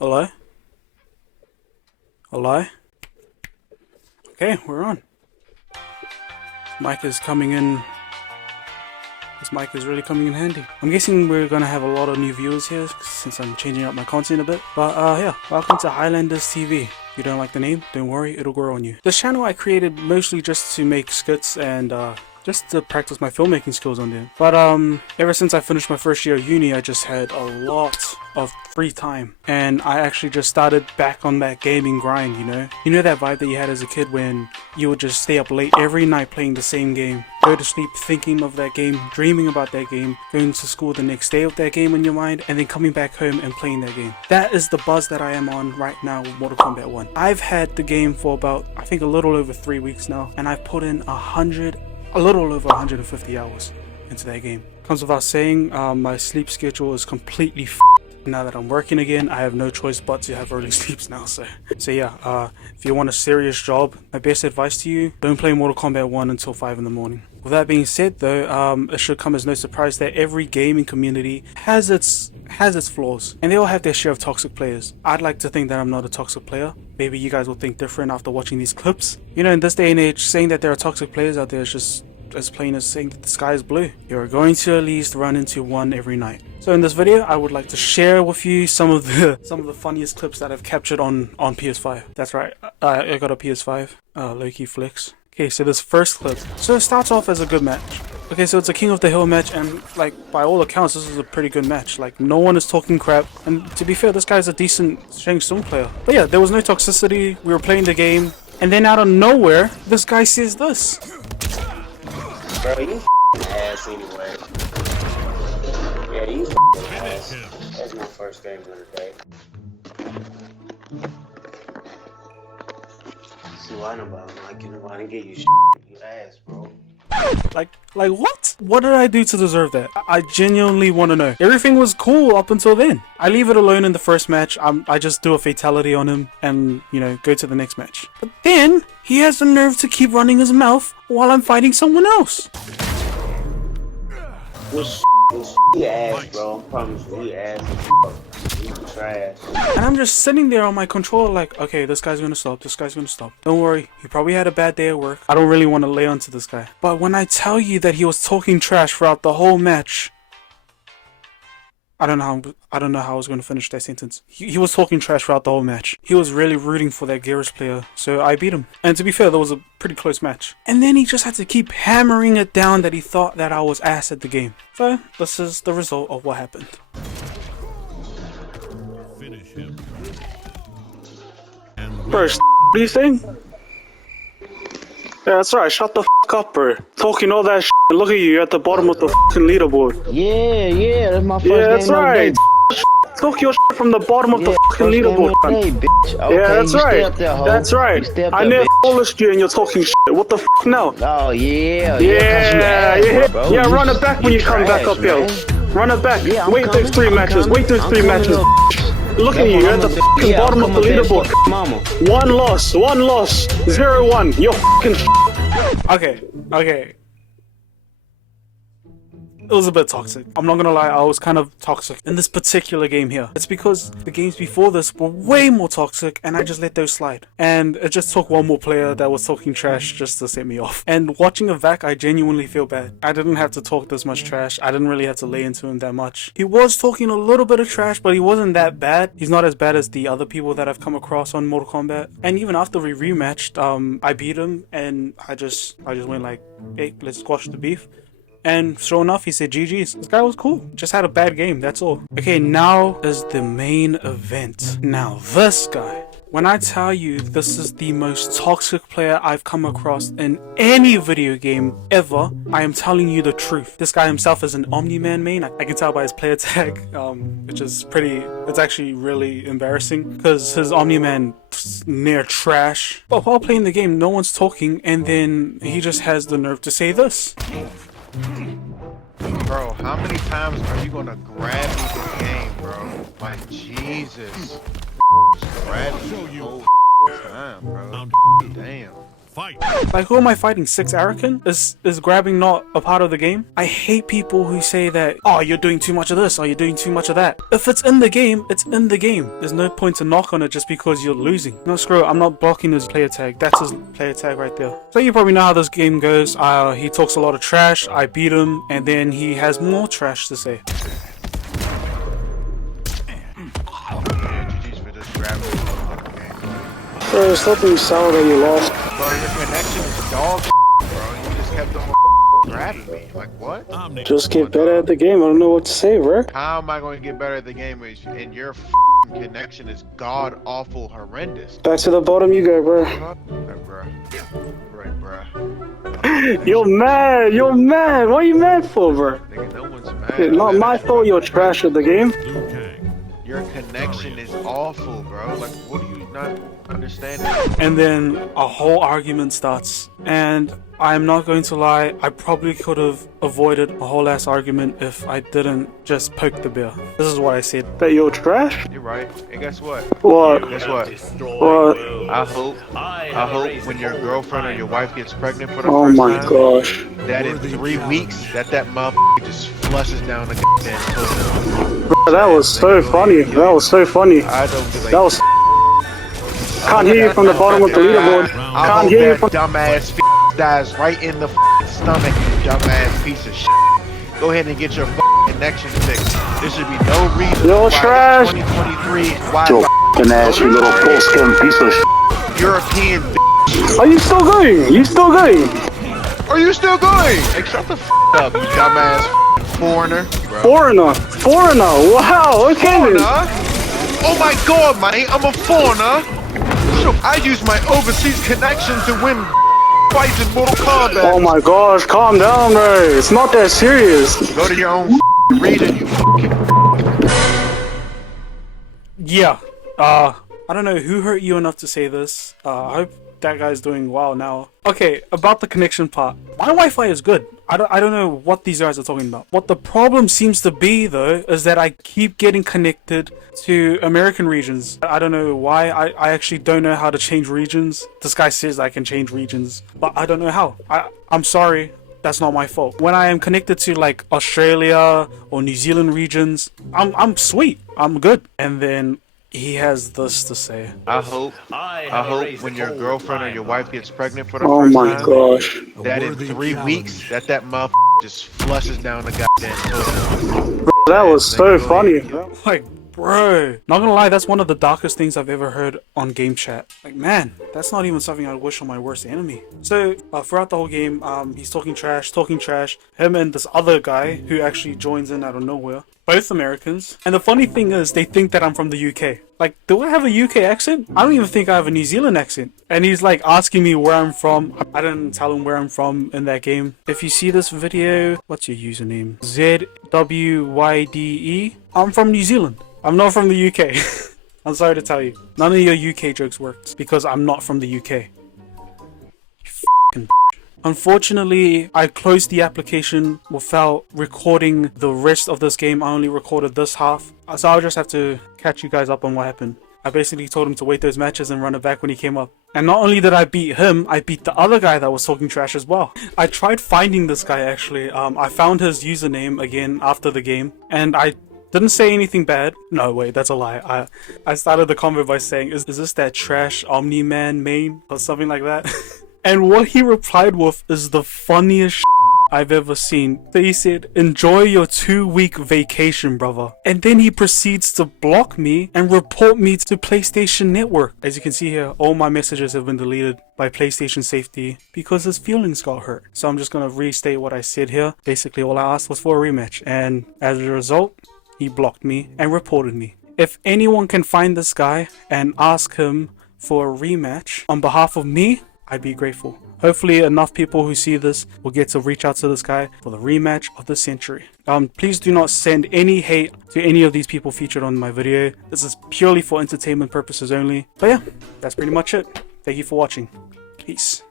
Hello? Hello? Okay, we're on. Mic is coming in. This mic is really coming in handy. I'm guessing we're gonna have a lot of new viewers here since I'm changing up my content a bit. But yeah, welcome to Highlanders TV. You don't like the name? Don't worry, it'll grow on you. This channel I created mostly just to make skits and just to practice my filmmaking skills on there. But ever since I finished my first year of uni, I just had a lot of free time, and I actually just started back on that gaming grind. You know that vibe that you had as a kid when you would just stay up late every night playing the same game, go to sleep thinking of that game, dreaming about that game, going to school the next day with that game in your mind, and then coming back home and playing that game. That is the buzz that I am on right now with Mortal Kombat 1. I've had the game for about, I think, a little over 3 weeks now, and I've put in a little over 150 hours into that game. Comes without saying, my sleep schedule is completely now that I'm working again. I have no choice but to have early sleeps now. So yeah, if you want a serious job, my best advice to you, don't play Mortal Kombat 1 until 5 in the morning. With that being said though, it should come as no surprise that every gaming community has its flaws, and they all have their share of toxic players. I'd like to think that I'm not a toxic player. Maybe you guys will think different after watching these clips. You know, in this day and age, saying that there are toxic players out there is just as plain as saying that the sky is blue. You're going to at least run into one every night. So in this video, I would like to share with you some of the funniest clips that I've captured on PS5. That's right, I got a PS5. Low-key flex. Okay, so this first clip. So it starts off as a good match. Okay, so it's a King of the Hill match, and like by all accounts, this is a pretty good match. Like no one is talking crap, and to be fair, this guy's a decent Shang Tsung player. But yeah, there was no toxicity. We were playing the game, and then out of nowhere, this guy says this. Bro, you ass anyway. Yeah, you ass. That's my first game of the day. See why nobody give you you ass, bro. Like what? What did I do to deserve that? I genuinely want to know. Everything was cool up until then. I leave it alone in the first match. I just do a fatality on him and, you know, go to the next match. But then he has the nerve to keep running his mouth while I'm fighting someone else. What's you ass, bro? I promise you ass. You trash. And I'm just sitting there on my controller like, okay, this guy's gonna stop, this guy's gonna stop. Don't worry, he probably had a bad day at work. I don't really want to lay onto this guy. But when I tell you that he was talking trash throughout the whole match, I don't know how I was going to finish that sentence. He was talking trash throughout the whole match. He was really rooting for that Garrus player, so I beat him. And to be fair, that was a pretty close match. And then he just had to keep hammering it down that he thought that I was ass at the game. So this is the result of what happened. Finish him. First, what are you saying? Yeah, that's right. Shut the f up, bro. Talking all that shit. Look at you, you're at the bottom of the f***ing leaderboard. Yeah, that's my first game. Yeah, that's right. Talk your shit from the bottom of the f***ing leaderboard, man. Okay, yeah, that's right. That's right. I never polished you and you're talking shit. What the f now? Oh, yeah. Yeah, run it back when you come back up, yo. Run it back. Wait those 3 matches. Wait those 3 matches. Look at you, you're at the f***ing bottom of the leaderboard. Mama. 1 loss, 0-1. You're f***ing Okay. It was a bit toxic. I'm not gonna lie, I was kind of toxic in this particular game here. It's because the games before this were way more toxic and I just let those slide. And it just took one more player that was talking trash just to set me off. And watching a Vac, I genuinely feel bad. I didn't have to talk this much trash. I didn't really have to lay into him that much. He was talking a little bit of trash, but he wasn't that bad. He's not as bad as the other people that I've come across on Mortal Kombat. And even after we rematched, I beat him and I just went like, hey, let's squash the beef. And sure enough, he said GG's. This guy was cool. Just had a bad game, that's all. Okay, now is the main event. Now this guy. When I tell you this is the most toxic player I've come across in any video game ever, I am telling you the truth. This guy himself is an Omni-Man main. I can tell by his player tag, which is it's actually really embarrassing because his Omni-Man near trash. But while playing the game, no one's talking, and then he just has the nerve to say this. Bro, how many times are you gonna grab me this game, bro? Like, Jesus. Just grab me the whole time, bro. Damn. Fight. Like, who am I fighting? 6 Arakan? Is grabbing not a part of the game? I hate people who say that, oh, you're doing too much of this, or you're doing too much of that. If it's in the game, it's in the game. There's no point to knock on it just because you're losing. No, screw it. I'm not blocking his player tag. That's his player tag right there. So you probably know how this game goes. He talks a lot of trash. I beat him, and then he has more trash to say. GG's for just grabbing the game. Bro, stop being sour that you lost. Bro, your connection is dog, bro. You just kept on grabbing me. Like, what? Just get better at the game. I don't know what to say, bro. How am I going to get better at the game and your connection is god awful horrendous? Back to the bottom you go, bro. Right, You're mad. You're mad. What are you mad for, bro? Nigga, no one's mad. It's not my fault you're trash at the game. Liu Kang. Your connection is awful, bro. Like, what do you not understand? And then a whole argument starts. And I'm not going to lie, I probably could have avoided a whole ass argument if I didn't just poke the bear. This is what I said. That you're trash? You're right. And guess what? What? Guess what? What? I hope when your girlfriend or your wife gets pregnant for the Oh first my time, gosh. that in 3 weeks, that motherfucker just flushes down the goddamn toilet. Bro, that was so funny. That was so funny. I don't give a That was. Can't hear you from the bottom of the leaderboard. I Can't hope hear you that from. dumbass dies right in the stomach, you dumbass piece of shit. Go ahead and get your connection fixed. There should be no reason You're why trash. 2023 why Your ass, you little post-scam piece of shit. European Are you still going? You still going? Are you still going? Hey, shut the up, you dumbass foreigner. Bro. Foreigner. Wow. Okay Foreigner? then. Oh my god, mate, I'm a foreigner. So I use my overseas connection to win fights in Mortal Kombat. Oh my gosh, calm down, bro. It's not that serious. Go to your own region, you Yeah. I don't know who hurt you enough to say this. I hope that guy's doing well now. Okay, about the connection part. My Wi-Fi is good. I don't know what these guys are talking about. What the problem seems to be, though, is that I keep getting connected to American regions. I don't know why. I actually don't know how to change regions. This guy says I can change regions, but I don't know how. I'm sorry. That's not my fault. When I am connected to like Australia or New Zealand regions, I'm sweet. I'm good. And then he has this to say. I hope when your girlfriend or your wife gets pregnant for the Oh first my time, gosh. that in 3 weeks, that motherfucker just flushes down the goddamn toilet. Bro, that was so funny. Like, bro, not gonna lie, that's one of the darkest things I've ever heard on game chat. Like, man, that's not even something I wish on my worst enemy. So throughout the whole game, he's talking trash. Him and this other guy who actually joins in out of nowhere. Both Americans. And the funny thing is, they think that I'm from the UK. Like, do I have a UK accent? I don't even think I have a New Zealand accent. And he's like asking me where I'm from. I didn't tell him where I'm from in that game. If you see this video, what's your username? ZWYDE. I'm from New Zealand. I'm not from the UK. I'm sorry to tell you. None of your UK jokes worked because I'm not from the UK. You f***ing Unfortunately, I closed the application without recording the rest of this game. I only recorded this half. So I'll just have to catch you guys up on what happened. I basically told him to wait those matches and run it back when he came up. And not only did I beat him, I beat the other guy that was talking trash as well. I tried finding this guy actually. I found his username again after the game. And I didn't say anything bad. No, wait, that's a lie. I started the convo by saying, is this that trash Omni-Man main? Or something like that. And what he replied with is the funniest I've ever seen. So he said, enjoy your 2-week vacation, brother. And then he proceeds to block me and report me to PlayStation Network. As you can see here, all my messages have been deleted by PlayStation Safety because his feelings got hurt. So I'm just going to restate what I said here. Basically, all I asked was for a rematch. And as a result, he blocked me and reported me. If anyone can find this guy and ask him for a rematch on behalf of me, I'd be grateful. Hopefully enough people who see this will get to reach out to this guy for the rematch of the century. Please do not send any hate to any of these people featured on my video. This is purely for entertainment purposes only. But yeah, that's pretty much it. Thank you for watching. Peace.